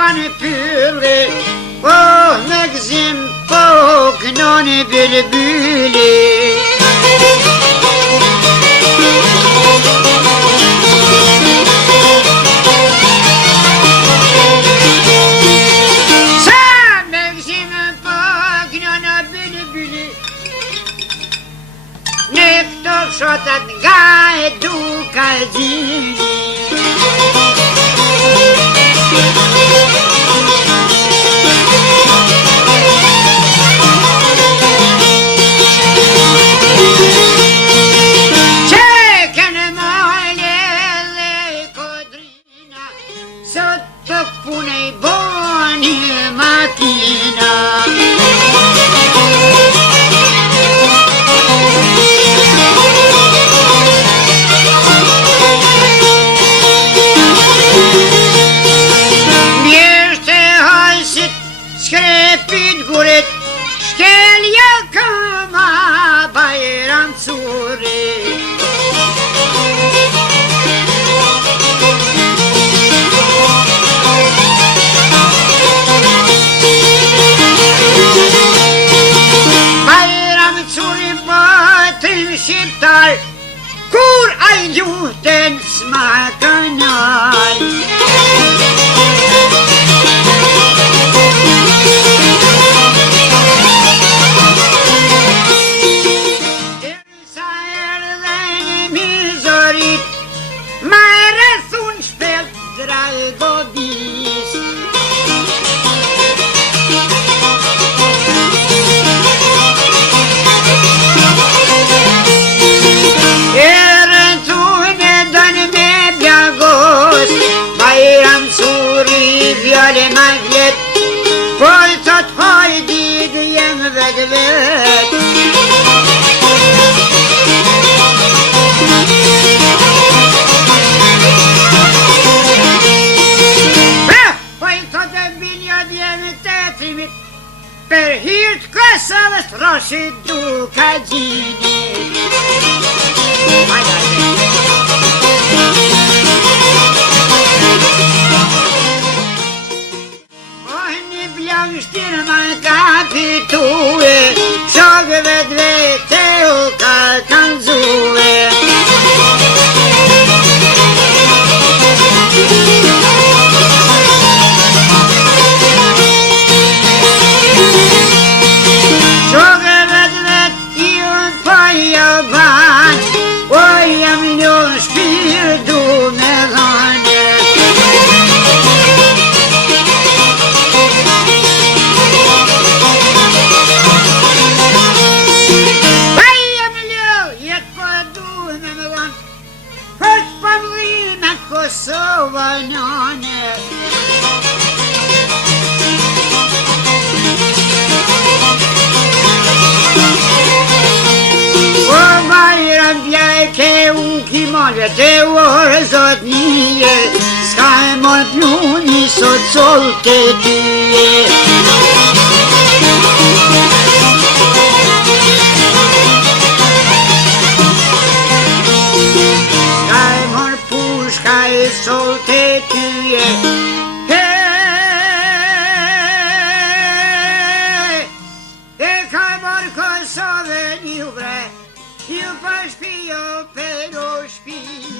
kanë pylli, o në gzim po kënoni bylbyli. Shotat nga e duka dini. Qeken mole dhe kodrina, sot të punej boni matina. Shkrepit gurit, shkelja këma bajram curi. Bajram curi batrin shqiptar, kur aj ljuten s'ma kanal. Vjale ma vjet, poj sot hajdi dhe jem vet vet. Poj sot e binja djem të trimit, per hirt Kosovës roshit duka gjinit. Shtirë ma ka pitue, shokëve dvete u ka kanzue. Shokëve dvete ju paja ban, o jam një shpirtu me dhane. Kosova nane. O Bajram pjajke u kimove te orë zot nije, s'ka e mor pluni sot sol të tyje. Ka e sol të tyje. E ka mor Kosovën ju bre, ju pa shpio pero shpio.